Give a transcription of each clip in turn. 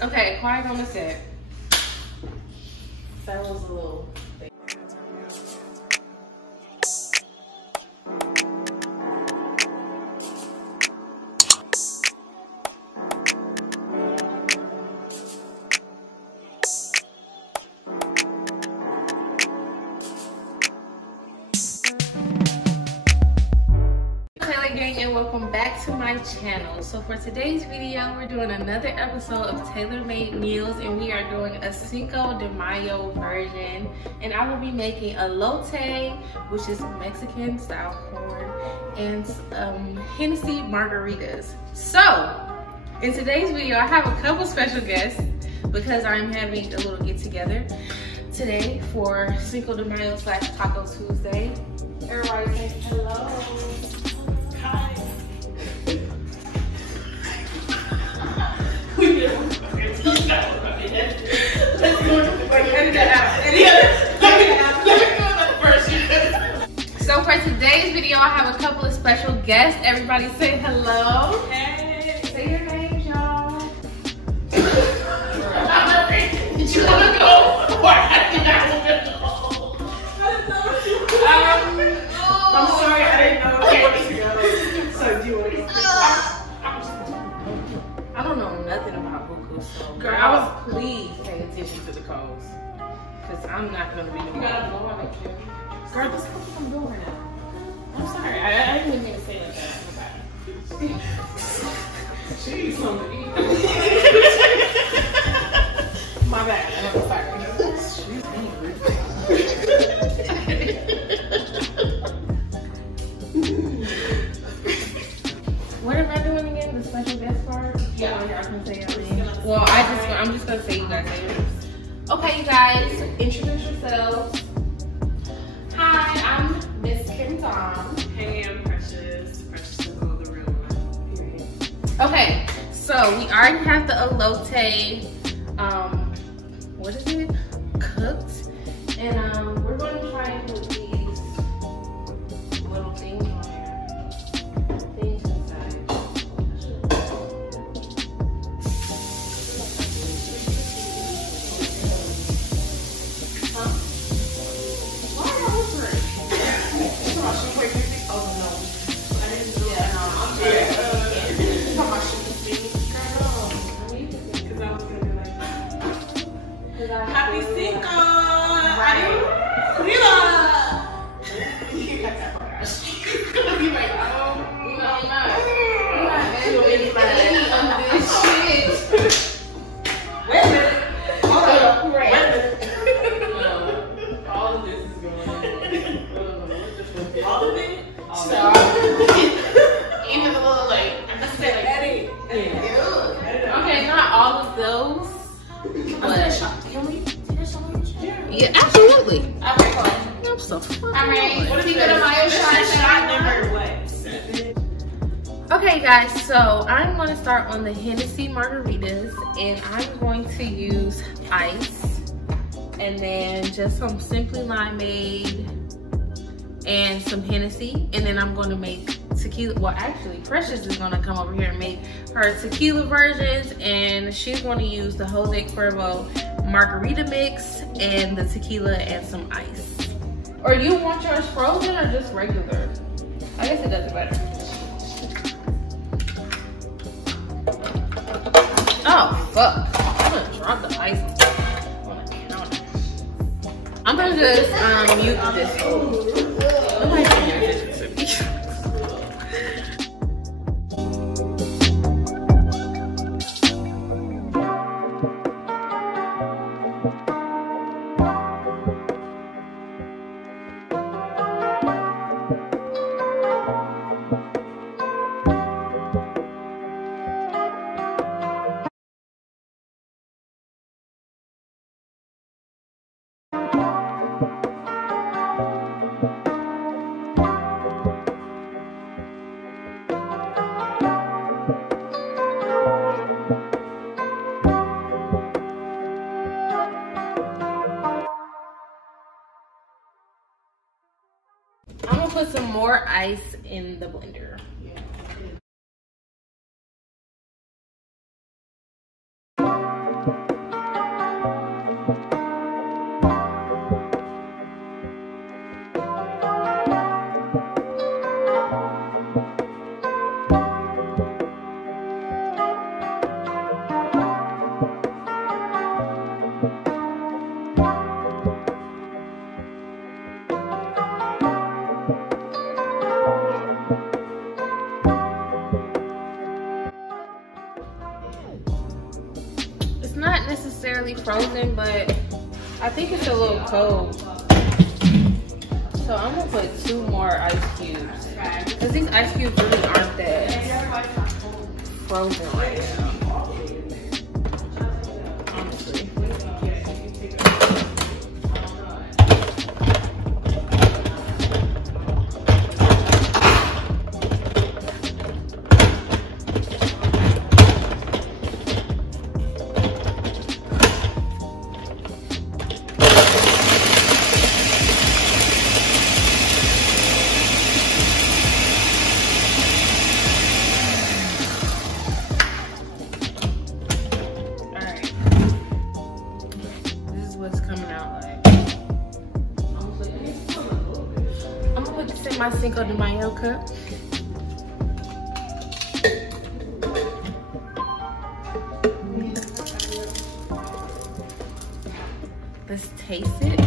Okay, quiet on the set. That was a little thing. And welcome back to my channel. So for today's video, we're doing another episode of TaylorMade Meals, and we are doing a Cinco de Mayo version, and I will be making elote, which is Mexican style corn, and Hennessy margaritas. So in today's video, I have a couple special guests because I'm having a little get together today for Cinco de Mayo / Taco Tuesday. Everybody say hello. So for today's video, I have a couple of special guests. Everybody say hello. Hey. Say your names, y'all. Did you want to go? Or I did not want to go. I'm sorry, I didn't know if you wanted to go. So do you want to go? I don't know nothing about buku, so girl, I was please pay attention to the codes, cause I'm not gonna be the one. You gotta blow on it, Kim. Girl, this is what I'm doing right now. I'm sorry, I didn't mean to say that. She's somebody. My bad. I'm sorry. She's angry. What am I doing again? The special guest part? Yeah, y'all can say your name. Well, I'm just gonna say you guys' names. Okay, you guys, introduce yourselves. Hi, I'm Miss Kim Tom. Hey, I'm Precious. Precious is all the real one. Period. Okay, so we already have the elote. What is it? Cooked, and we're going to try and put these little things on there. Things inside. Huh? Why are y'all whispering? Oh no, I didn't do that. I'm sorry. You're talking about shooting things? Girl, I need to think. Because I was going to be like, Happy Cinco! Right. You got that far. She's gonna be like, oh, no, I'm not. I'm not any of this shit. Wait a minute. Hold on. Right. Wait a minute. All of this is going on. All of it? Stop. Even a little like, I'm just saying like, Eddie. yeah. Okay, not all of those. But can we take a shot? Yeah, absolutely. Okay, go ahead. I'm so fun. All right. What if you go to my shot number what? Okay, guys. So I'm going to start on the Hennessy margaritas, and I'm going to use ice, and then just some Simply Limeade, and some Hennessy, and then I'm going to make tequila. Well, actually, Precious is going to come over here and make her tequila versions, and she's going to use the Jose Cuervo margarita mix and the tequila and some ice. Or you want yours frozen or just regular? I guess it doesn't matter. Oh fuck! I'm gonna drop the ice on the counter. I'm gonna just mute this. Nobody can hear this. I'm gonna put some more ice in the blender. Not necessarily frozen, but I think it's a little cold. So I'm gonna put 2 more ice cubes. Because these ice cubes really aren't that frozen right now. Honestly. My Cinco de Mayo cup. Let's taste it.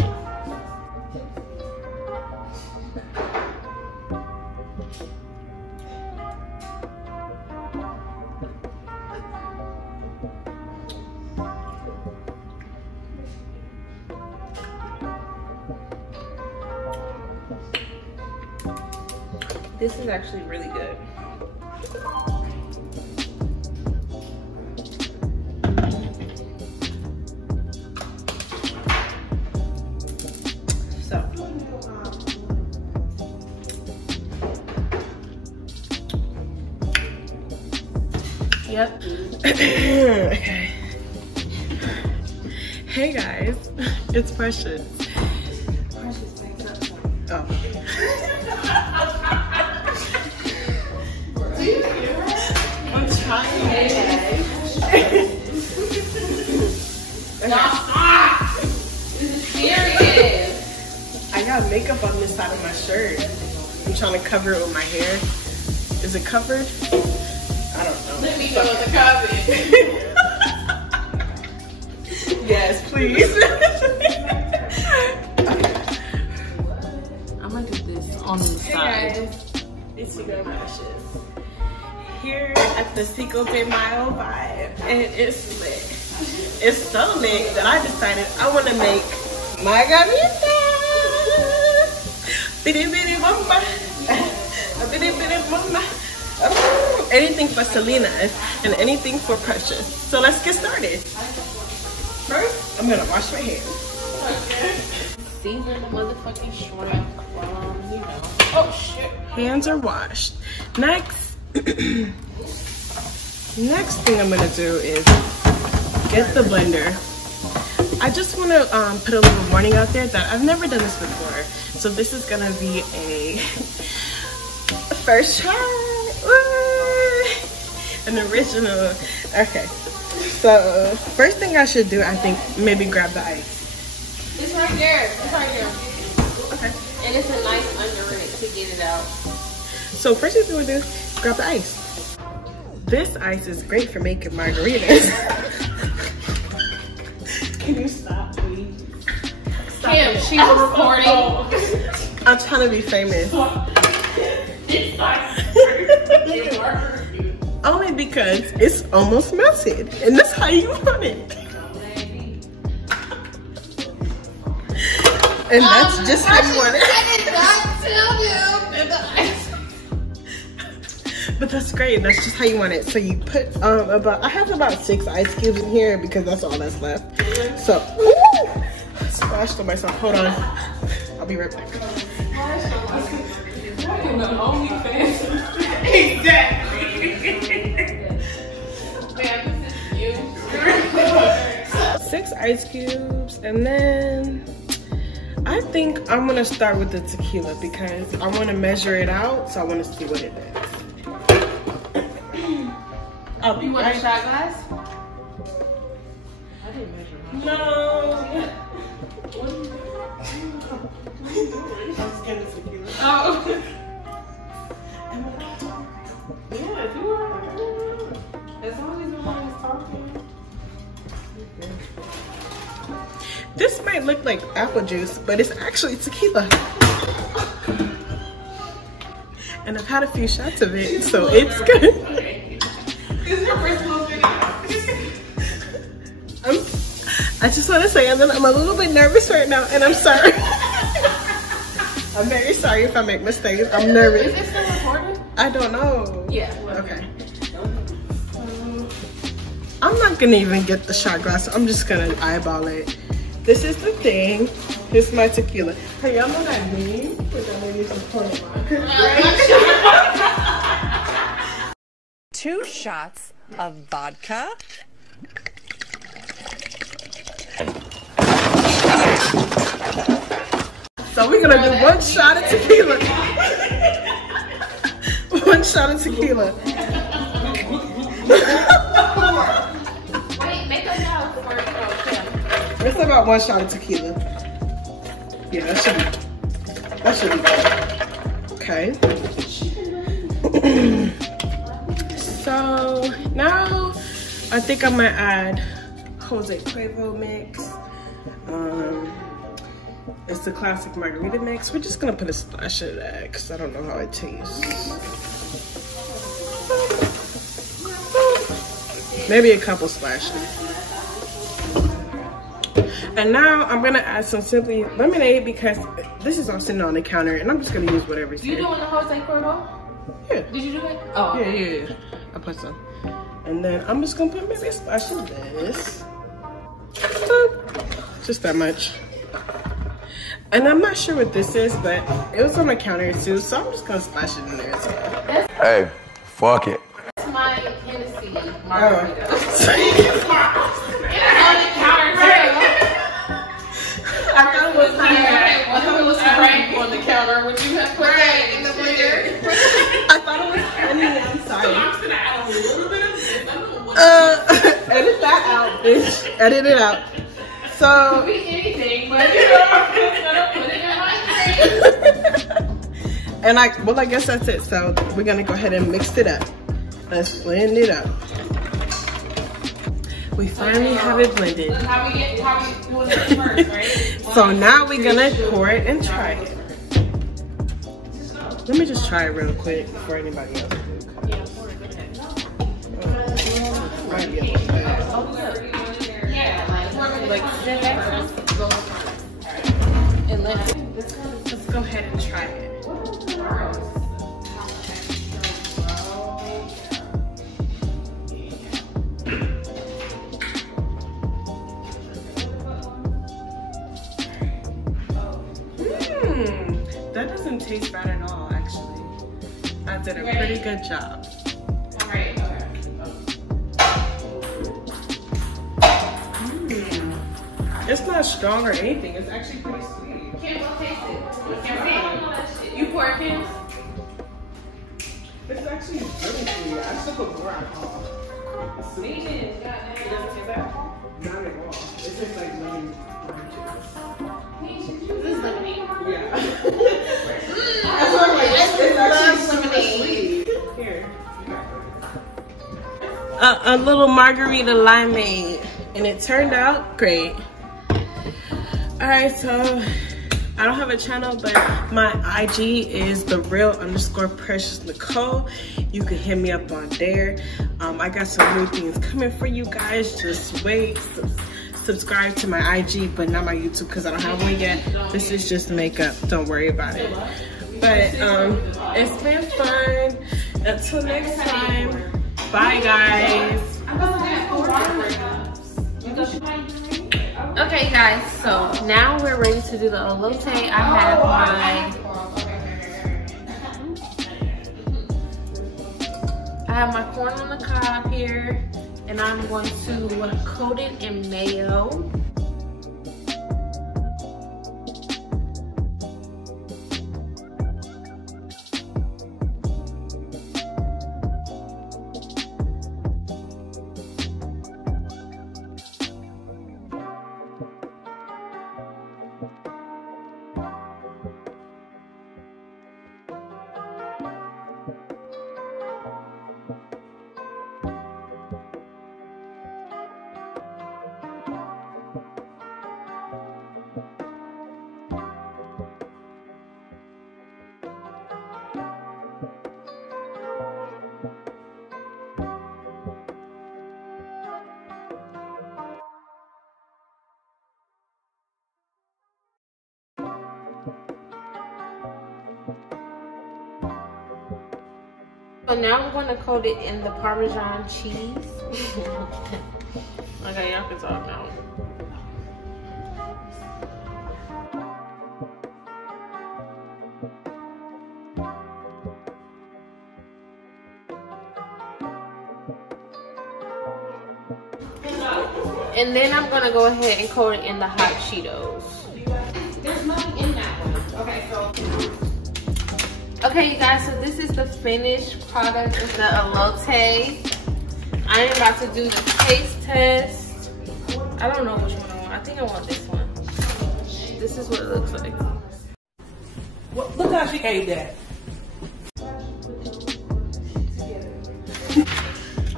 This is actually really good. So, yep. Okay. Hey guys, it's Precious. Oh. I'm trying. Stop! This is serious. I got makeup on this side of my shirt. I'm trying to cover it with my hair. Is it covered? I don't know. Let me go with the comment. Yes, please. I'm gonna do this on the side. Hey guys, it's your girl Precious. Here at the Cinco de Mayo vibe, and it's lit. It's so lit that I decided I want to make margarita. Bitty bitty mama, bitty bitty mama. Oh, anything for Selena's and anything for Precious. So let's get started. First, I'm gonna wash my hands. Season the motherfucking shrimp. You know. Oh shit. Hands are washed. Next, next thing I'm gonna do is get the blender. I just want to put a little warning out there that I've never done this before, so this is gonna be a first try. Woo! An original. Okay, so first thing I should do, I think, maybe grab the ice. It's right there. It's right there. Okay. And it's a knife under it to get it out. So first thing we're gonna do, grab the ice. This ice is great for making margaritas. Can you stop, please? Stop. Kim, she was recording. I'm trying to be famous. Only because it's almost melted, and that's how you want it. And that's just how you want it. I did not tell you the ice. But that's great. That's just how you want it. So you put I have about 6 ice cubes in here because that's all that's left. So, ooh, I splashed on myself. Hold on. I'll be right back. Exactly. Man, this is you. 6 ice cubes, and then I think I'm gonna start with the tequila because I want to measure it out. So I want to see what it does. You want a shot glass? No. What are you doing? I'm just getting tequila. Oh. Yeah, if you are. As long as nobody's talking. This might look like apple juice, but it's actually tequila. And I've had a few shots of it, so it's good. I just want to say that I'm a little bit nervous right now, and I'm sorry. I'm very sorry if I make mistakes. I'm nervous. Is it still recording? I don't know. Yeah. Okay. I'm not gonna even get the shot glass. I'm just gonna eyeball it. This is the thing. This is my tequila. Hey, y'all know that meme? With that lady from TaylorMadeMeals I. 2 shots of vodka. So we're gonna do 1 shot of tequila. 1 shot of tequila. Wait, make a note for Kim. It's about 1 shot of tequila. Yeah, that should be good. Okay. So now I think I might add Jose Cuervo mix. It's the classic margarita mix. We're just gonna put a splash of that because I don't know how it tastes. Maybe a couple splashes. And now I'm gonna add some Simply lemonade because this is all sitting on the counter and I'm just gonna use whatever's here. You doing the Jose Cuervo? Yeah. Did you do it? Oh. Yeah. I put some. And then I'm just gonna put maybe a splash of this. Boop. Just that much. And I'm not sure what this is, but it was on my counter too, so I'm just gonna splash it in there as well. Hey, fuck it. That's my Hennessy margarita. Oh. It's on the counter too. I thought it was Frank on the counter. Would you have put that in the blender? I thought it was Henny. I'm sorry. So I'm just gonna add a little bit of this. I don't know what Edit that out, bitch. Edit it out. So. Could be anything, but you know, I'm gonna put it in my drink. And I guess that's it. So we're gonna go ahead and mix it up. Let's blend it up. We finally have it blended. how we doing it first, right? So now we're gonna pour it and try it. Let me just try it real quick before anybody else do. Like and let's go ahead and try it. That doesn't taste bad at all, actually. I did a pretty good job. Alright. It's not strong or anything. It's actually pretty sweet. Kim, we'll taste it. You pour it, Kim? It's actually really sweet. I should put more alcohol. It's sweet. It doesn't taste alcohol? Not at all. It tastes like lemon orange juice. This is lemonade. Yeah. That's what I'm like. It's actually super sweet. Here. A little margarita limeade. And it turned out great. Alright, so I don't have a channel, but my IG is _PreciousNicole. You can hit me up on there. I got some new things coming for you guys. Just wait. Subscribe to my IG, but not my YouTube because I don't have one yet. This is just makeup. Don't worry about it. But it's been fun. Until next time. Bye, guys. Okay guys, so now we're ready to do the elote. I have my corn on the cob here, and I'm going to coat it in mayo. So now we're gonna coat it in the Parmesan cheese. Okay, y'all can talk now. And then I'm gonna go ahead and coat it in the hot Cheetos. There's nothing in that one. Okay, so. Okay, you guys, so this is the finished product of the Elote. I am about to do the taste test. I don't know which one I want. I think I want this one. This is what it looks like. Well, look how she ate that.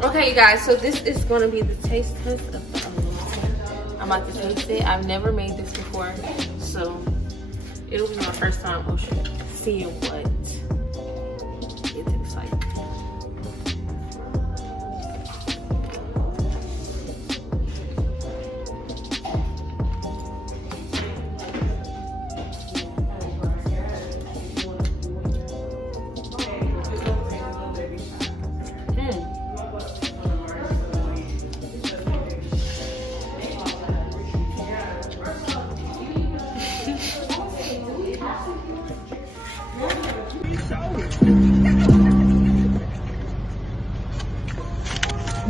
Okay, you guys, so this is going to be the taste test of the Elote. I'm about to taste it. I've never made this before, so it'll be my first time seeing what it tastes like.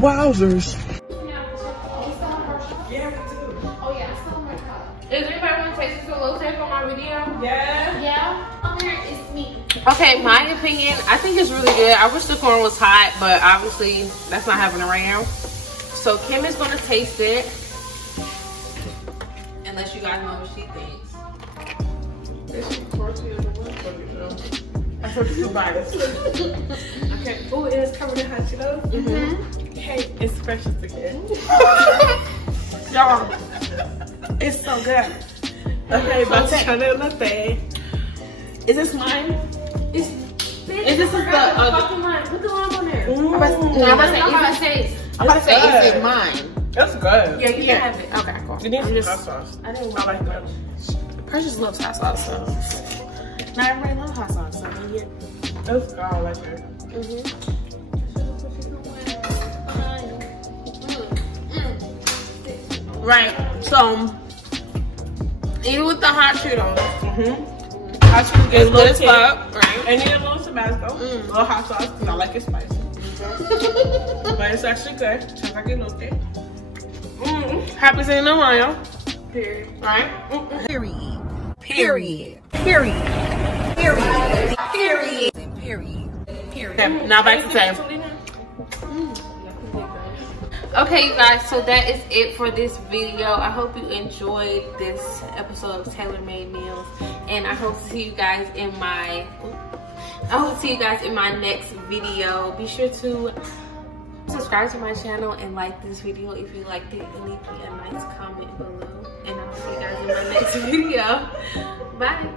Wowzers. Is anybody want to taste this Elote for my video? Yeah. Yeah? Oh, here, it's me. Okay, my opinion, I think it's really good. I wish the corn was hot, but obviously that's not happening right now. So Kim is going to taste it. Unless you guys know what she thinks. I told you to buy this. Okay. Oh, it is covered in hot Cheetos. Mm-hmm. Hey, it's precious again. Y'all, it's so good. Okay, about to try the Elote. Is this mine? Is this the fucking line? Put the lime on there. Ooh. I'm about to say, is it mine? That's good. Yeah, you can have it. Okay, cool. You need some hot sauce. I didn't I like that. Precious loves hot sauce, so. Not everybody loves hot sauce, so yeah. That's good. I like it. Right, so eat it with the hot Cheetos. Hot Cheetos It's good as fuck, right? I need a little Tabasco, a little hot sauce, because I like it spicy. But it's actually good. Tastes like Elote. Happy Cinco de Mayo. Period. Right? Period. Period. Period. Period. Period. Period. Okay, now back to Sam. Okay, you guys, so that is it for this video. I hope you enjoyed this episode of Taylor Made Meals, and I hope to see you guys in my next video. Be sure to subscribe to my channel and like this video if you liked it, and leave me a nice comment below, and I'll see you guys in my next video. Bye.